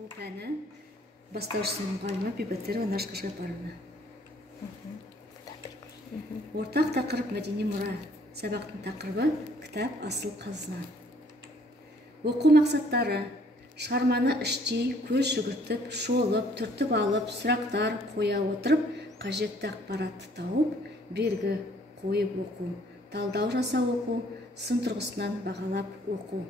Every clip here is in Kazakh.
оқу пәні бастауыш сынып мұғалімі Бибатырова Нарышқы Жапаровна. Ортақ тақырып мәдени мұра. Сабақтың тақырыбы кітап асыл қазына. Оқу мақсаттары: шығарманы іштей көз жүгіртіп, шолып, түртіп алып, сұрақтар қоя отырып, қажетті ақпаратты тауып, белгі қойып оқу, талдау жасау оқу, сын тұрғысынан бағалап оқу.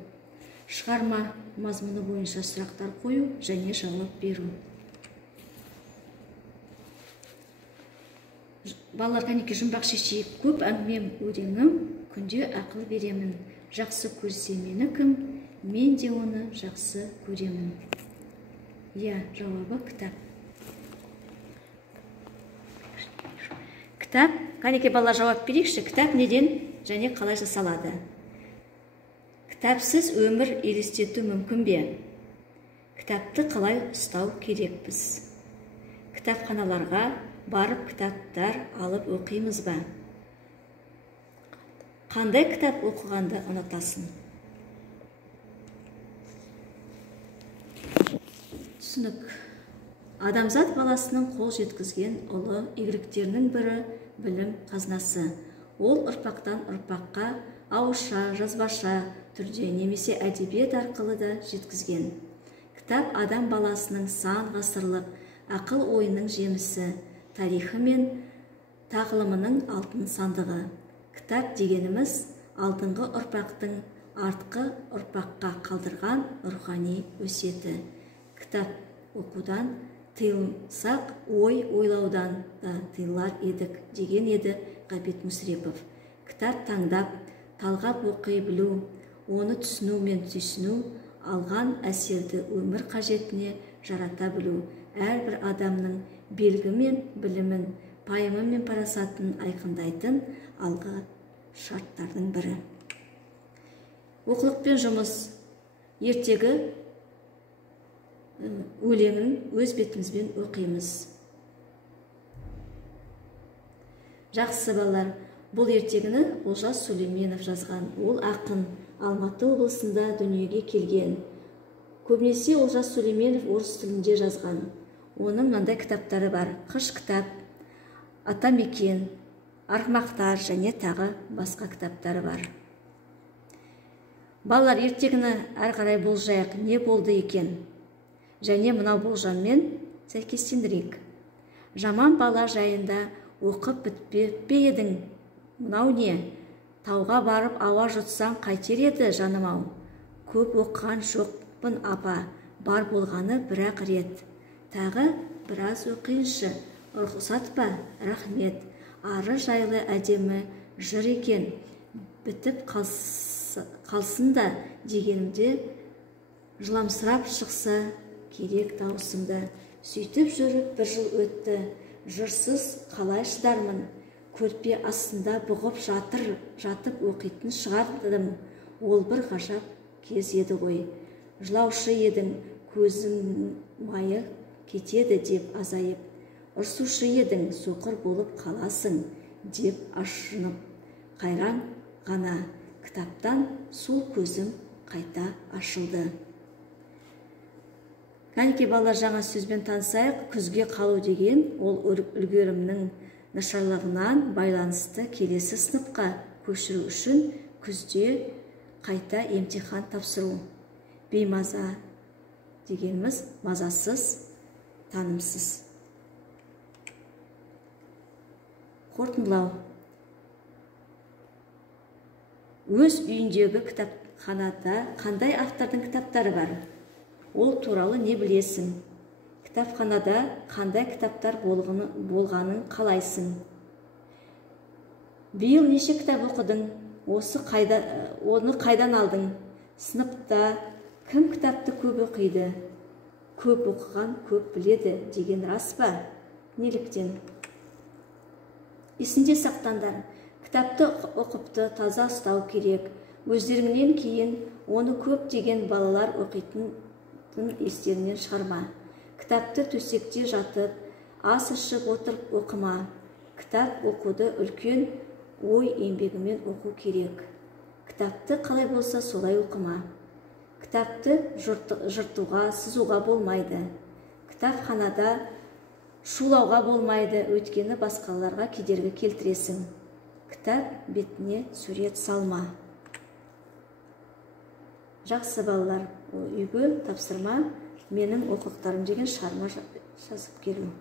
Шығарма мазмұны бойынша сұрақтар қою және жауап беру. Балалар, кәнеке, жұмбақ шешейік. Көп әңгімем өлеңім, күнде ақыл беремін. Жақсы көрсе мені кім, мен де оны жақсы көремін. Жауабы кітап. Кітап, кәнеке, балалар, жауап берейікші. Кітап неден және қалай жасалады? Кітапсыз өмір елестету мүмкін бе? Кітапты қалай ұстау керекпіз? Кітапханаларға барып кітаптар алып оқимыз ба? Қандай кітап оқығанды ұнатасың? Түсінік. Адамзат баласының қол жеткізген ұлы игіліктерінің бірі білім қазынасы. Ол ұрпақтан ұрпаққа ауызша, жазбаша түрде немесе әдебиет арқылы да жеткізген. Кітап адам баласының сан ғасырлық ақыл ойының жемісі, тарихы мен тағылымының алтын сандығы. Кітап дегеніміз алдыңғы ұрпақтың артқы ұрпаққа қалдырған рухани өсиеті. Кітап оқудан тыйылсақ, ой ойлаудан да тыйылар едік деген еді Ғабит Мүсірепов. Кітап таңдап, талғап оқи білу, оны түсіну мен түйсіну, алған әсерді өмір қажетіне жарата білу, әрбір адамның белгі мен білімін, пайымы мен парасатын айқындайтын алғы шарттардың бірі. Оқулықпен жұмыс: ертегі өлеңін өз бетімізбен оқимыз. Жақсы балалар, бұл ертегіні Олжас Сүлейменов жазған. Ол ақын, Алматы облысында дүниеге келген. Көбінесе Олжас Сүлейменов орыс тілінде жазған. Оның мынандай кітаптары бар: Қыш кітап, Атамекен, Арғымақтар және тағы басқа кітаптары бар. Балалар, ертегіні әрі қарай болжайық, не болды екен? Және мынау болжаммен сәйкестендірейік. Жаман бала жайында оқып бітпеп едің? Мынау не? Тауға барып ауа жұтсаң қайтер еді, жаным-ау? Көп оқыған жоқпын апа, бар болғаны бір-ақ рет. Тағы біраз оқиыншы, рұқсат па? Рахмет. Ары жайлы әдемі жыр екен, бітіп қалсын да дегенімде жыламсырап шықса керек даусымды. Сөйтіп жүріп бір жыл өтті, жырсыз қалай шыдармын? Көрпе астында бұғып жатып оқитын шығардым. Ол бір ғажап кез еді ғой. Жылаушы едің, көзің майы кетеді деп азайып. Ұрсушы едің, соқыр болып қаласың деп ашынып. Қайран ғана кітаптан сол көзім қайта ашылды. Кәнеке балалар, жаңа сөзбен танысайық. Күзге қалу деген ол үлгерімнің нашарлығынан байланысты келесі сыныпқа көшіру үшін күзде қайта емтихан тапсыру. Беймаза дегеніміз мазасыз, танымсыз. Қорытындылау: өз үйіндегі кітапханада қандай автордың кітаптары бар? Ол туралы не білесің? Кітапханада қандай кітаптар болғанын қалайсың? Биыл неше кітап оқыдың? Оны қайдан алдың? Сыныпта кім кітапты көп оқиды? Көп оқыған көп біледі деген рас па? Неліктен? Есінде сақтаңдар. Кітапты оқыпты таза ұстау керек. Өздеріңнен кейін оны көп деген балалар оқитын естерінен шығарма. Кітапты төсекте жатып, ас ішіп отырып оқыма. Кітап оқуды үлкен ой еңбегімен оқу керек. Кітапты қалай болса солай оқыма. Кітапты жыртуға, сызуға болмайды. Кітапханада шулауға болмайды, өйткені басқаларға кедергі келтіресің. Кітап бетіне сурет салма. Жақсы балалар, үйге тапсырма менің оқулықтарым деген шығарма жазып келу.